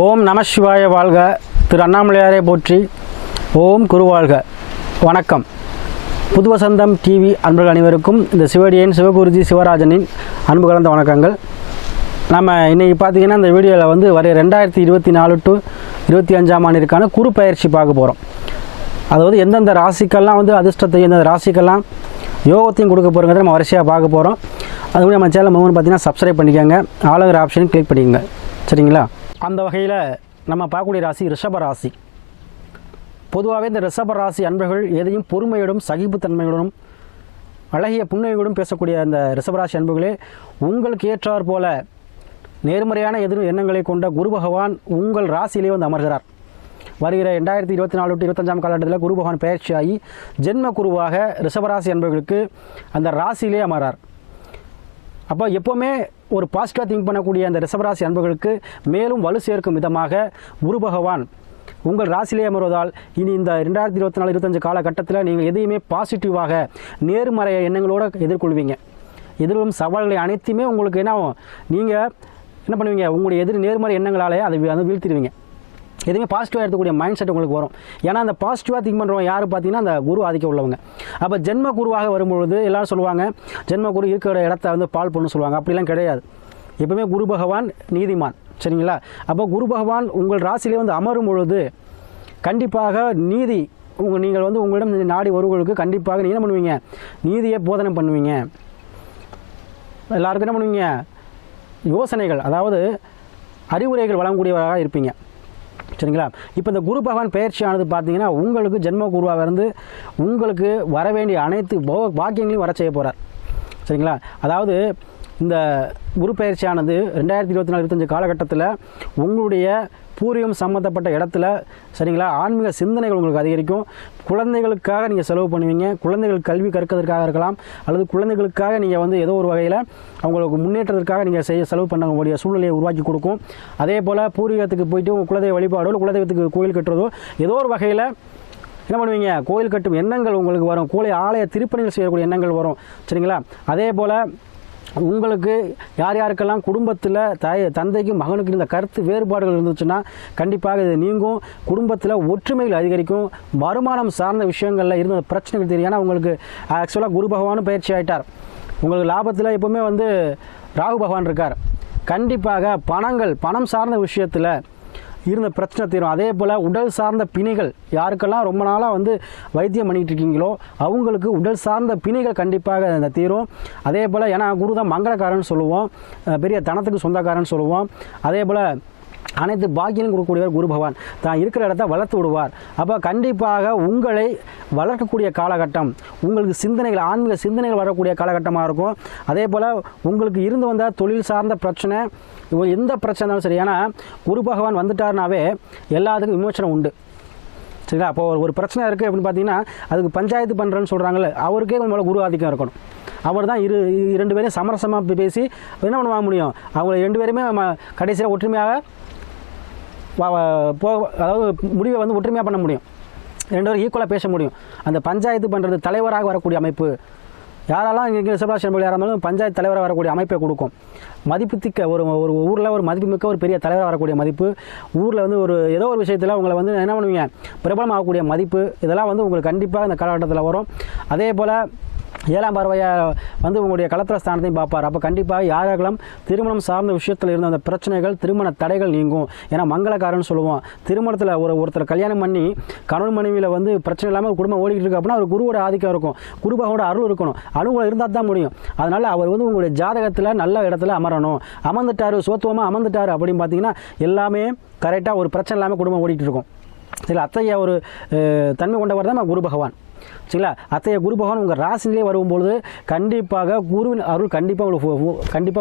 ஓம் நம சிவாய வாழ்க. திரு அண்ணாமலையாரை போற்றி. ஓம் குருவாழ்க. வணக்கம். புது வசந்தம் டிவி அன்பர்கள் அனைவருக்கும் இந்த சிவடியன் சிவகுருஜி சிவராஜனின் அன்பு கலந்த வணக்கங்கள். நம்ம இன்றைக்கி பார்த்திங்கன்னா இந்த வீடியோவில் வர 2024 to 25ஆம் ஆண்டிற்கான குரு பயிற்சி பார்க்க போகிறோம். அதாவது எந்தெந்த ராசிக்கெல்லாம் அதிர்ஷ்டத்தையும் எந்தெந்த ராசிக்கெல்லாம் யோகத்தையும் கொடுக்க போகிறோங்கிறத நம்ம வரிசையாக பார்க்க போகிறோம். அதுக்கு நம்ம சேனல் பார்த்தீங்கன்னா சப்ஸ்கிரைப் பண்ணிக்கோங்க, ஆளுங்கிற ஆப்ஷன் கிளிக் பண்ணிக்கோங்க, சரிங்களா? அந்த வகையில் நம்ம பார்க்கக்கூடிய ராசி ரிஷப ராசி. பொதுவாகவே இந்த ரிஷப ராசி அன்பர்கள் எதையும் பொறுமையோடும் சகிப்புத்தன்மையுடனும் அழகிய புன்னகையோடும் பேசக்கூடிய அந்த ரிஷபராசி அன்பர்களே, உங்களுக்கு ஏற்றார் போல நேர்மறையான எண்ணங்களை கொண்ட குரு பகவான் உங்கள் ராசியிலே அமர்கிறார். வருகிற 2024 to 25ஆம் காலகட்டத்தில் குரு பகவான் பயிற்சியாகி ஜென்ம குருவாக ரிஷபராசி அன்பர்களுக்கு அந்த ராசியிலே அமர்றார். அப்போ எப்போவுமே ஒரு பாசிட்டிவாக திங்க் பண்ணக்கூடிய அந்த ரிஷபராசி அன்பர்களுக்கு மேலும் வலு சேர்க்கும் விதமாக குரு பகவான் உங்கள் ராசியிலே அமர்வதால் இனி இந்த 2024-25 காலகட்டத்தில் நீங்கள் எதையுமே பாசிட்டிவாக நேர்மறை எண்ணங்களோடு எதிர்கொள்வீங்க. எதிர்வரும் சவால்களை அனைத்துமே உங்களுக்கு நீங்கள் என்ன பண்ணுவீங்க, உங்களுடைய நேர்மறை எண்ணங்களாலே அதை வீழ்த்திடுவீங்க. எதுவுமே பாசிட்டிவாக எடுக்கக்கூடிய மைண்ட் செட் உங்களுக்கு வரும். ஏன்னா அந்த பாசிட்டிவாக திங்க் பண்ணுறவங்க யார் பார்த்தீங்கன்னா அந்த குரு ஆதிக்கம் உள்ளவங்க. அப்போ ஜென்ம குருவாக வரும்பொழுது எல்லோரும் சொல்லுவாங்க, ஜென்ம குரு இருக்கிற இடத்த பால் பண்ணு சொல்லுவாங்க. அப்படிலாம் கிடையாது. எப்பவுமே குரு பகவான் நீதிமான், சரிங்களா? அப்போ குரு பகவான் உங்கள் ராசியிலே அமரும் பொழுது கண்டிப்பாக நீதி நீங்கள் உங்களிடம் நாடி வருவர்களுக்கு கண்டிப்பாக நீங்கள் என்ன பண்ணுவீங்க, நீதியை போதனை பண்ணுவீங்க. எல்லாருக்கும் என்ன பண்ணுவீங்க, யோசனைகள் அதாவது அறிவுரைகள் வழங்கக்கூடியவராக இருப்பீங்க, சரிங்களா? இப்போ இந்த குரு பகவான் பயிற்சியானது பார்த்தீங்கன்னா உங்களுக்கு ஜென்ம குருவாக இருந்து உங்களுக்கு வர வேண்டிய அனைத்து பாக்கியங்களையும் வர செய்ய போகிறார், சரிங்களா? அதாவது இந்த குரு பயிற்சியானது 2024-25 காலகட்டத்தில் உங்களுடைய பூர்வீகம் சம்மந்தப்பட்ட இடத்துல, சரிங்களா, ஆன்மீக சிந்தனைகள் உங்களுக்கு அதிகரிக்கும். குழந்தைகளுக்காக நீங்கள் செலவு பண்ணுவீங்க. குழந்தைகள் கல்வி கற்கிறதுக்காக இருக்கலாம், அல்லது குழந்தைகளுக்காக நீங்கள் ஏதோ ஒரு வகையில் அவங்களுக்கு முன்னேற்றத்திற்காக நீங்கள் செலவு பண்ணக்கூடிய சூழ்நிலையை உருவாக்கி கொடுக்கும். அதே போல் பூர்வீகத்துக்கு போயிட்டு உங்கள் குலதெய்வ வழிபாடோ இல்லை குலதெய்வத்துக்கு கோயில் கட்டுறதோ ஏதோ ஒரு வகையில் என்ன பண்ணுவீங்க, கோயில் கட்டும் எண்ணங்கள் உங்களுக்கு வரும். ஆலய திருப்பணிகள் செய்யக்கூடிய எண்ணங்கள் வரும், சரிங்களா? அதே போல் உங்களுக்கு யார் யாருக்கெல்லாம் குடும்பத்தில் தந்தைக்கும் மகனுக்கு இந்த கருத்து வேறுபாடுகள் இருந்துச்சுன்னா கண்டிப்பாக இது நீங்கும். குடும்பத்தில் ஒற்றுமைகள் அதிகரிக்கும். வருமானம் சார்ந்த விஷயங்களில் இருந்த பிரச்சனைகள் தெரியும். ஏன்னா உங்களுக்கு ஆக்சுவலாக குரு பகவானும் பயிற்சி ஆகிட்டார். உங்களுக்கு லாபத்தில் எப்போவுமே ராகு பகவான் இருக்கார். கண்டிப்பாக பணம் சார்ந்த விஷயத்தில் இருந்த பிரச்சனை தீரும். அதே போல் உடல் சார்ந்த பிணிகள் யாருக்கெல்லாம் ரொம்ப நாளாக வைத்தியம் பண்ணிகிட்டு இருக்கீங்களோ அவங்களுக்கு உடல் சார்ந்த பிணிகள் கண்டிப்பாக தீரும். அதே போல் ஏன்னா குரு தான் மங்களக்காரன்னு சொல்லுவோம், பெரிய தனத்துக்கு சொந்தக்காரன்னு சொல்லுவோம். அதே போல் அனைத்து பாக்கியம் கொடுக்கக்கூடியவர் குரு பகவான். தான் இருக்கிற இடத்த வளர்த்து விடுவார். அப்போ கண்டிப்பாக உங்களை வளர்க்கக்கூடிய காலகட்டம், உங்களுக்கு சிந்தனைகள் ஆன்மீக சிந்தனைகள் வரக்கூடிய காலகட்டமாக இருக்கும். அதே போல் உங்களுக்கு இருந்து வந்த தொழில் சார்ந்த பிரச்சனை, எந்த பிரச்சனை இருந்தாலும் சரி, ஏன்னா குரு பகவான் வந்துட்டார்னாவே எல்லாத்துக்கும் விமோசனம் உண்டு, சரிங்களா? அப்போ ஒரு பிரச்சனை இருக்குது அப்படின்னு பார்த்தீங்கன்னா அதுக்கு பஞ்சாயத்து பண்ணுறேன்னு சொல்கிறாங்கல்ல, அவருக்கே மேலே குரு ஆதிக்கம் இருக்கணும். அவர் தான் இரண்டு பேரையும் சமரசமாக பேசி என்ன பண்ண முடியும், அவங்க 2 பேருமே கடைசியில் ஒற்றுமையாக அதாவது முடிவை ஒற்றுமையாக பண்ண முடியும். 2 பேரும் ஈக்குவலாக பேச முடியும். அந்த பஞ்சாயத்து பண்ணுறது தலைவராக வரக்கூடிய அமைப்பு யாரெல்லாம் இங்கே ரிஷபராசி அன்பர்கள் யாராலும் பஞ்சாயத்து தலைவராக வரக்கூடிய அமைப்பை கொடுக்கும். மதிப்புத்திக்க ஒரு ஊரில் ஒரு மதிப்புமிக்க ஒரு பெரிய தலைவராக வரக்கூடிய மதிப்பு, ஊரில் ஒரு ஏதோ ஒரு விஷயத்தில் உங்களை என்ன பண்ணுவீங்க, பிரபலமாகக்கூடிய மதிப்பு, இதெல்லாம் உங்களுக்கு கண்டிப்பாக இந்த காலகட்டத்தில் வரும். அதே போல் 7ஆம் பார்வையாக உங்களுடைய கலத்திர ஸ்தானத்தையும் பார்ப்பார். அப்போ கண்டிப்பாக யாரெல்லாம் திருமணம் சார்ந்த விஷயத்தில் இருந்த அந்த பிரச்சனைகள், திருமண தடைகள் நீங்கும். ஏன்னா மங்களக்காரன்னு சொல்லுவோம். திருமணத்தில் ஒருத்தர் கல்யாணம் பண்ணி கணவன் மனைவியில் பிரச்சனை இல்லாமல் குடும்பம் ஓடிக்கிட்டு இருக்கு அப்படின்னா அவர் குருவோட ஆதிக்கம் இருக்கும், குரு பகவானோட அருள் இருக்கணும். அனுகூலம் இருந்தால் தான் முடியும். அதனால் அவர் உங்களுடைய ஜாதகத்தில் நல்ல இடத்துல அமரணும். அமர்ந்துட்டார், சோத்துவமாக அமர்ந்துட்டார் அப்படின்னு பார்த்தீங்கன்னா எல்லாமே கரெக்டாக ஒரு பிரச்சனை இல்லாமல் குடும்பம் ஓடிக்கிட்டு இருக்கும். சரி, அத்தகைய ஒரு தன்மை கொண்டவர் தான் குரு பகவான், சரிங்களா? அத்தகைய குரு பகவான் உங்கள் ராசியிலே வரும்பொழுது கண்டிப்பாக குருவின் அருள் கண்டிப்பாக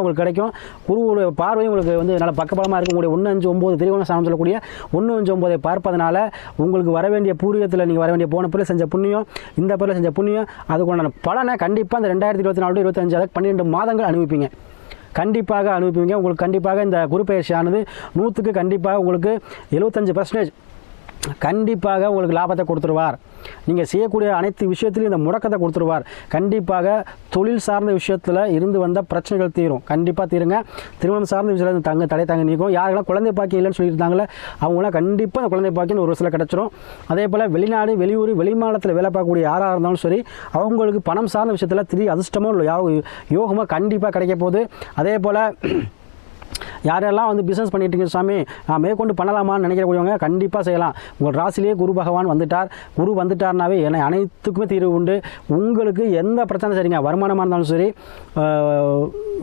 உங்களுக்கு கிடைக்கும். குருவுடைய பார்வை உங்களுக்கு நல்ல பக்கபலமாக இருக்கும். உங்களுடைய 1-5-9 திரிகோண சாணம் சொல்லக்கூடிய 1-5-9 பார்ப்பதனால உங்களுக்கு வர வேண்டிய பூர்வீகத்தில் நீங்கள் வர வேண்டிய போன பிள்ளை செஞ்ச புண்ணியம், இந்த பிள்ளை செஞ்ச புண்ணியம், அதுக்குண்டான பலனை கண்டிப்பாக இந்த 2024-25 அதாவது 12 மாதங்கள் அனுபவிப்பீங்க. கண்டிப்பாக அனுபவிப்பீங்க. உங்களுக்கு கண்டிப்பாக இந்த குரு பயிற்சியானது 100க்கு கண்டிப்பாக உங்களுக்கு 75% கண்டிப்பாக உங்களுக்கு லாபத்தை கொடுத்துருவார். நீங்கள் செய்யக்கூடிய அனைத்து விஷயத்திலையும் இந்த முடக்கத்தை கொடுத்துருவார். கண்டிப்பாக தொழில் சார்ந்த விஷயத்தில் இருந்து வந்த பிரச்சனைகள் தீரும். கண்டிப்பாக தீருங்க. திருமணம் சார்ந்த விஷயத்தில் தடை தாங்க நீக்கும். யாரெல்லாம் குழந்தை பாக்கி இல்லைன்னு சொல்லியிருந்தாங்களே அவங்களாம் கண்டிப்பாக அந்த குழந்தை பாக்கின்னு ஒரு சில கிடச்சிரும். அதே போல் வெளிநாடு வெளியூர் வெளிமாநிலத்தில் வேலை பார்க்கக்கூடிய யாராக இருந்தாலும் சரி அவங்களுக்கு பணம் சார்ந்த விஷயத்தில் திடீர் அதிர்ஷ்டமோ இல்லை யோகமாக கண்டிப்பாக கிடைக்க போகுது. அதே போல் யாரெல்லாம் வந்து பிஸ்னஸ் பண்ணிட்டு இருக்கீங்க சாமி நான் மேற்கொண்டு பண்ணலாமான்னு நினைக்கக்கூடியவங்க கண்டிப்பாக செய்யலாம். உங்கள் ராசிலேயே குரு பகவான் வந்துட்டார். குரு வந்துட்டார்னாவே என்ன அனைத்துக்குமே தீர்வு உண்டு. உங்களுக்கு எந்த பிரச்சனை சரிங்க, வருமானமாக இருந்தாலும் சரி,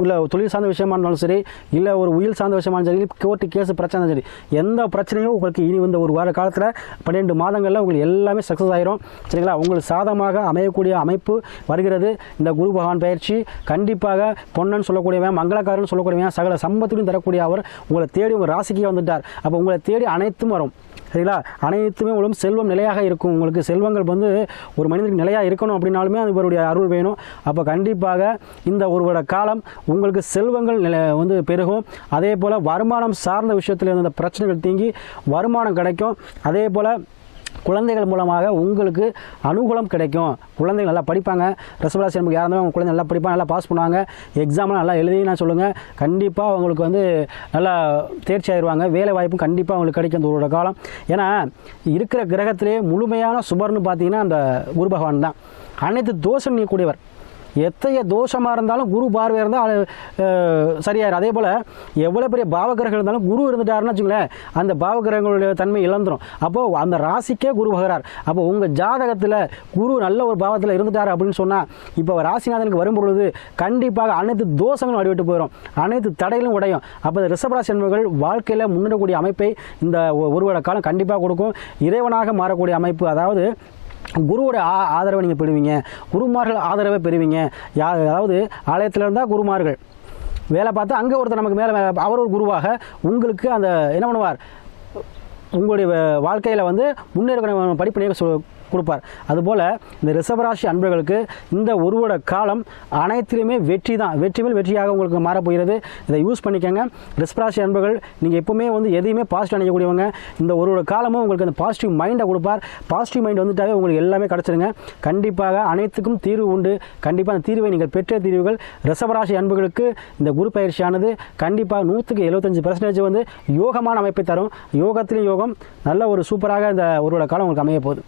இல்லை தொழில் சார்ந்த விஷயமா இருந்தாலும் சரி, இல்லை ஒரு உயிர் சார்ந்த விஷயமா இருந்தாலும் சரி, கோர்ட்டு கேஸ் பிரச்சனை சரி, எந்த பிரச்சனையும் உங்களுக்கு இனி இந்த ஒரு வார காலத்தில் 12 மாதங்களில் உங்களுக்கு எல்லாமே சக்ஸஸ் ஆயிரும். சரிங்களா? உங்களுக்கு சாதகமாக அமையக்கூடிய அமைப்பு வருகிறது. இந்த குரு பகவான் பயிற்சி கண்டிப்பாக பொன்னன் சொல்லக்கூடியவன், மங்களக்காரன் சொல்லக்கூடியவன், சகல சம்பத்துடன் தரக்கூடிய அவர் உங்களை தேடி உங்கள் ராசிக்கே வந்துட்டார். அப்போ உங்களை தேடி அனைத்தும் வரும். சரிங்களா? அனைத்துமே உங்களுக்கு செல்வம் நிலையாக இருக்கும். உங்களுக்கு செல்வங்கள் வந்து ஒரு மனிதனுக்கு நிலையாக இருக்கணும் அப்படின்னாலுமே அது இவருடைய அருள் வேணும். அப்போ கண்டிப்பாக இந்த ஒரு வருட காலம் உங்களுக்கு செல்வங்கள் வந்து பெருகும். அதே போல் வருமானம் சார்ந்த விஷயத்தில் இருந்த பிரச்சனைகள் தீங்கி வருமானம் கிடைக்கும். அதே போல் குழந்தைகள் மூலமாக உங்களுக்கு அனுகூலம் கிடைக்கும். குழந்தைகள் நல்லா படிப்பாங்க. ரிஷபராசி நமக்கு யாராக இருந்தாலும் அவங்க குழந்தை நல்லா படிப்பாங்க, நல்லா பாஸ் பண்ணுவாங்க. எக்ஸாம்லாம் நல்லா எழுதினா சொல்லுங்கள். கண்டிப்பாக அவங்களுக்கு வந்து நல்லா தேர்ச்சி ஆயிடுவாங்க. வேலை வாய்ப்பும் கண்டிப்பாக அவங்களுக்கு கிடைக்கும் இந்த ஒரு காலம். ஏன்னா இருக்கிற கிரகத்திலே முழுமையான சுபர்னு பார்த்தீங்கன்னா அந்த குரு பகவான் தான். அனைத்து தோஷம் நீக்கக்கூடியவர். எத்தகைய தோஷமாக இருந்தாலும் குரு பார்வை இருந்தால் சரியாயிரும். அதே போல் எவ்வளோ பெரிய பாவகிரகங்கள் இருந்தாலும் குரு இருந்துட்டாருன்னு வச்சுங்களேன் அந்த பாவகிரகங்களுடைய தன்மை இழந்துடும். அப்போது அந்த ராசிக்கே குரு வகிறார். அப்போ உங்கள் ஜாதகத்தில் குரு நல்ல ஒரு பாவத்தில் இருந்துட்டார் அப்படின்னு சொன்னால் இப்போ ராசிநாதனுக்கு வரும் பொழுது கண்டிப்பாக அனைத்து தோஷங்களும் அடிவிட்டு போயிடும், அனைத்து தடைகளும் உடையும். அப்போ ரிஷபராசி என்பவர்கள் வாழ்க்கையில் முன்னேறக்கூடிய அமைப்பை இந்த ஒரு வருட காலம் கண்டிப்பாக கொடுக்கும். இறைவனாக மாறக்கூடிய அமைப்பு, அதாவது குருவோட ஆதரவை நீங்கள் பெறுவீங்க. குருமார்கள் ஆதரவை பெறுவீங்க. அதாவது ஆலயத்தில் இருந்தால் குருமார்கள் வேலை பார்த்து அங்கே ஒருத்தர் நமக்கு மேலே அவர் ஒரு குருவாக உங்களுக்கு அந்த என்ன பண்ணுவார், உங்களுடைய வாழ்க்கையில் வந்து முன்னேற படிப்பினையை கொடுப்பார். அதுபோல் இந்த ரிஷபராசி அன்பர்களுக்கு இந்த ஒரு வருட காலம் அனைத்திலுமே வெற்றி தான், வெற்றி மேல் வெற்றியாக உங்களுக்கு மாறப்போகிறது. இதை யூஸ் பண்ணிக்கோங்க. ரிஷபராசி அன்பர்கள் நீங்கள் எப்போவுமே வந்து எதையுமே பாசிட்டிவ் நினைக்கக்கூடியவங்க. இந்த ஒரு வருட காலமும் உங்களுக்கு அந்த பாசிட்டிவ் மைண்டை கொடுப்பார். பாசிட்டிவ் மைண்ட் வந்துட்டாவே உங்களுக்கு எல்லாமே கிடச்சிருங்க. கண்டிப்பாக அனைத்துக்கும் தீர்வு உண்டு. கண்டிப்பாக அந்த தீர்வை நீங்கள் பெற்ற தீர்வுகள். ரிஷபராசி அன்பர்களுக்கு இந்த குரு பயிற்சியானது கண்டிப்பாக 100% வந்து யோகமான அமைப்பை தரும். யோகத்திலும் யோகம் நல்ல ஒரு சூப்பராக இந்த ஒரு வருட காலம் உங்களுக்கு அமைய போகுது.